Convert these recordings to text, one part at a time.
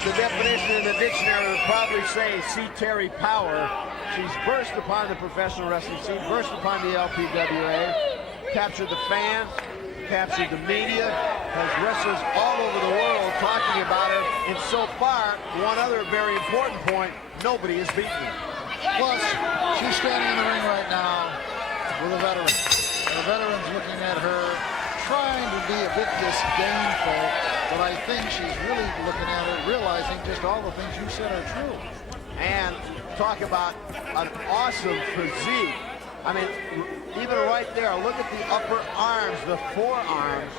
The definition in the dictionary would probably say, see Terri Power. She's burst upon the professional wrestling scene, burst upon the LPWA, captured the fans, captured the media, has wrestlers all over the world talking about her, and so far, one other very important point, nobody has beaten her. Plus, she's standing in the ring right now with a veteran. And the veteran's looking at her, trying to be a bit disdainful, but I think she's really looking at her, realizing just all the things you said are true. And talk about an awesome physique. I mean, even right there, look at the upper arms, the forearms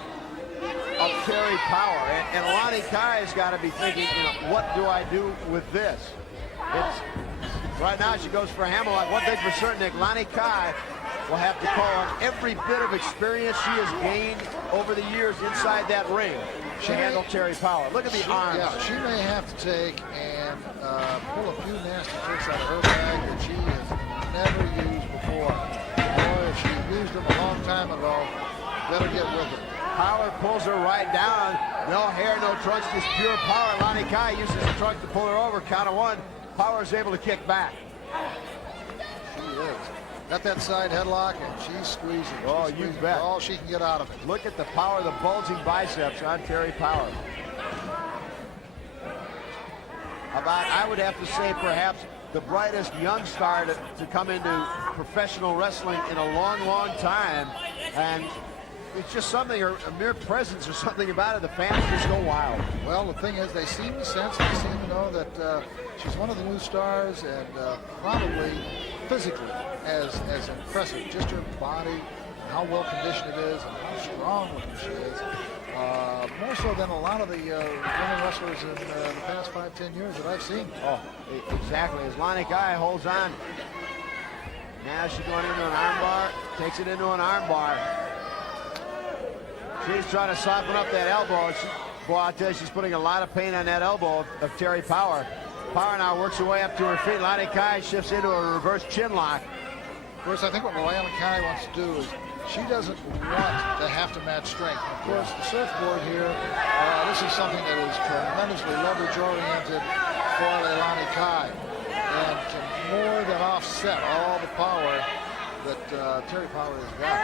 of Terri Power. And Lielani Kai has got to be thinking, you know, what do I do with this? Right now she goes for a hammerlock. One thing for certain, Nick, Lielani Kai will have to call on every bit of experience she has gained over the years inside that ring to handle Terri Power. Look at the arms. Yeah, she may have to take and pull a few nasty tricks out of her bag that she has never used before. Boy, if she used them a long time ago, better get with it. Power pulls her right down. No hair, no trunks, just pure power. Lielani Kai uses the trunk to pull her over. Count of one. Power is able to kick back. She is. Got that side headlock, and she's squeezing. Oh, you bet. All she can get out of it. Look at the power, the bulging biceps on Terri Power. I would have to say, perhaps the brightest young star to come into professional wrestling in a long, long time. And it's just something, a mere presence or something about it. The fans just go wild. Well, the thing is, they seem to sense, they seem to know that she's one of the new stars, and probably physically as impressive. Just her body, and how well conditioned it is, and how strong looking she is. More so than a lot of the women wrestlers in the past 5-10 years that I've seen. Oh, exactly. As Lielani Kai holds on. Now she's going into an armbar, takes it into an armbar. She's trying to soften up that elbow. Boy, I'll tell you, she's putting a lot of pain on that elbow of Terri Power. Power now works her way up to her feet. Lielani Kai shifts into a reverse chin lock. Of course, I think what Lielani Kai wants to do is she doesn't want to have to match strength. Of course, the surfboard here, this is something that is tremendously leverage-oriented for Lielani Kai, and to more than offset all the power that Terri Power has got.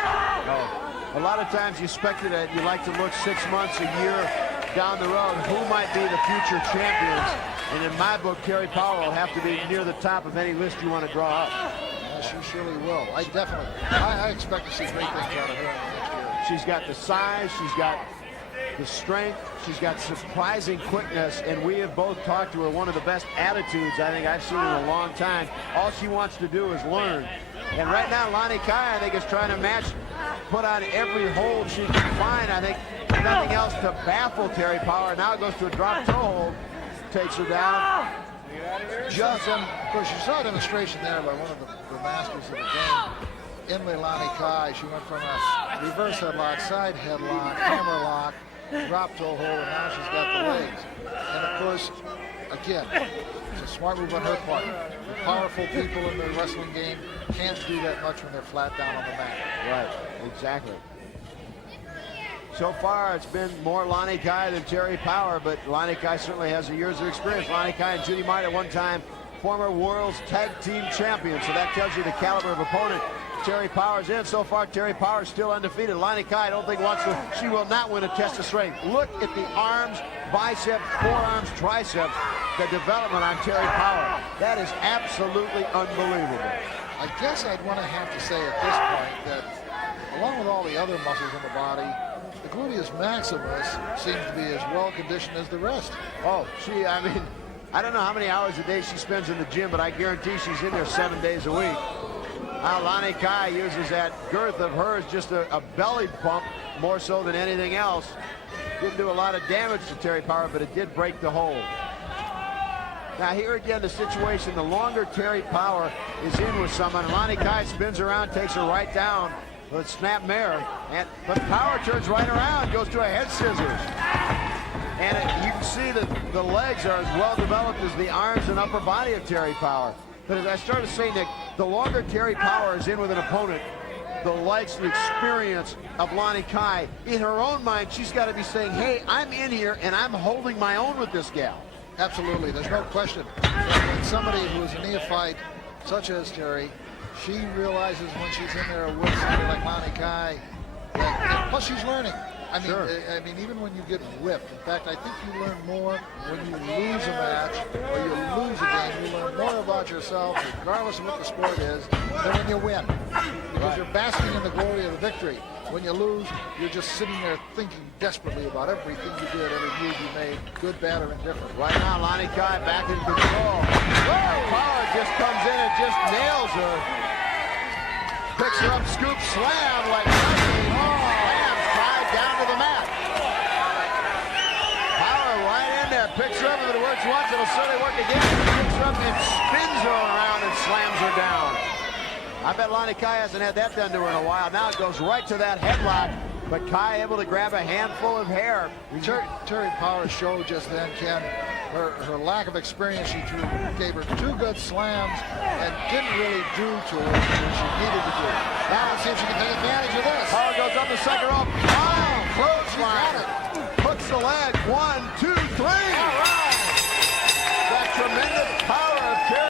Oh, a lot of times you speculate, you like to look 6 months, a year down the road, who might be the future champions. And in my book, Terri Power will have to be near the top of any list you want to draw up. She surely will. I expect to see great things out of her next year. She's got the size, she's got the strength, she's got surprising quickness, and we have both talked to her. One of the best attitudes I think I've seen in a long time. All she wants to do is learn. And right now, Lielani Kai, I think, is trying to match, put on every hold she can find. I think nothing else to baffle Terri Power. Now it goes to a drop toe hold, takes her down. Just, of course, you saw a demonstration there by one of the masters of the game in Lielani Kai. She went from a reverse headlock, side headlock, hammer lock, drop toe hold, and now she's got the legs. And of course, again, it's a smart move on her part. The powerful people in the wrestling game can't do that much when they're flat down on the mat. Right, exactly. So far, it's been more Lielani Kai than Terri Power, but Lielani Kai certainly has years of experience. Lielani Kai and Judy Might at one time former world's tag team champions, so that tells you the caliber of opponent Terri Power's in. So far, Terri Power's still undefeated. Lielani Kai, I don't think wants to. She will not win a test of strength. Look at the arms, biceps, forearms, triceps, the development on Terri Power. That is absolutely unbelievable. I guess I'd want to have to say at this point that, along with all the other muscles in the body, the gluteus maximus seems to be as well conditioned as the rest. Oh, I mean, I don't know how many hours a day she spends in the gym, but I guarantee she's in there 7 days a week. Lielani Kai uses that girth of hers, just a belly pump more so than anything else. Didn't do a lot of damage to Terri Power, but it did break the hold. Now here again, the situation, the longer Terri Power is in with someone, Lielani Kai spins around, takes her right down with a snap mare, but Power turns right around, goes to a head scissors. And you can see that the legs are as well developed as the arms and upper body of Terri Power. But as I started to say, Nick, the longer Terri Power is in with an opponent, the likes and experience of Lielani Kai, in her own mind, she's got to be saying, hey, I'm in here and I'm holding my own with this gal. Absolutely, there's no question. When somebody who is a neophyte, such as Terri, she realizes when she's in there with somebody like Lielani Kai, and plus she's learning. I mean, Sure. I mean, even when you get whipped, in fact, I think you learn more when you lose a match or you lose a game. You learn more about yourself, regardless of what the sport is, than when you win. Because you're basking in the glory of the victory. When you lose, you're just sitting there thinking desperately about everything you did, every move you made, good, bad, or indifferent. Right now, Lielani Kai back in control. Power just comes in and just nails her. Picks her up, scoop, slam like lightning. Slams Kai down to the mat. Power right in there, picks her up. If it works once, it'll certainly work again. Picks her up and spins her around and slams her down. I bet Lielani Kai hasn't had that done to her in a while. Now it goes right to that headlock, but Kai able to grab a handful of hair. Terri Power showed just then, Ken, her lack of experience. She gave her 2 good slams and didn't really do to her what she needed to do. Now let's see if she can take advantage of this. Power goes up the second rope. Oh, clothesline. Hooks the leg. 1, 2.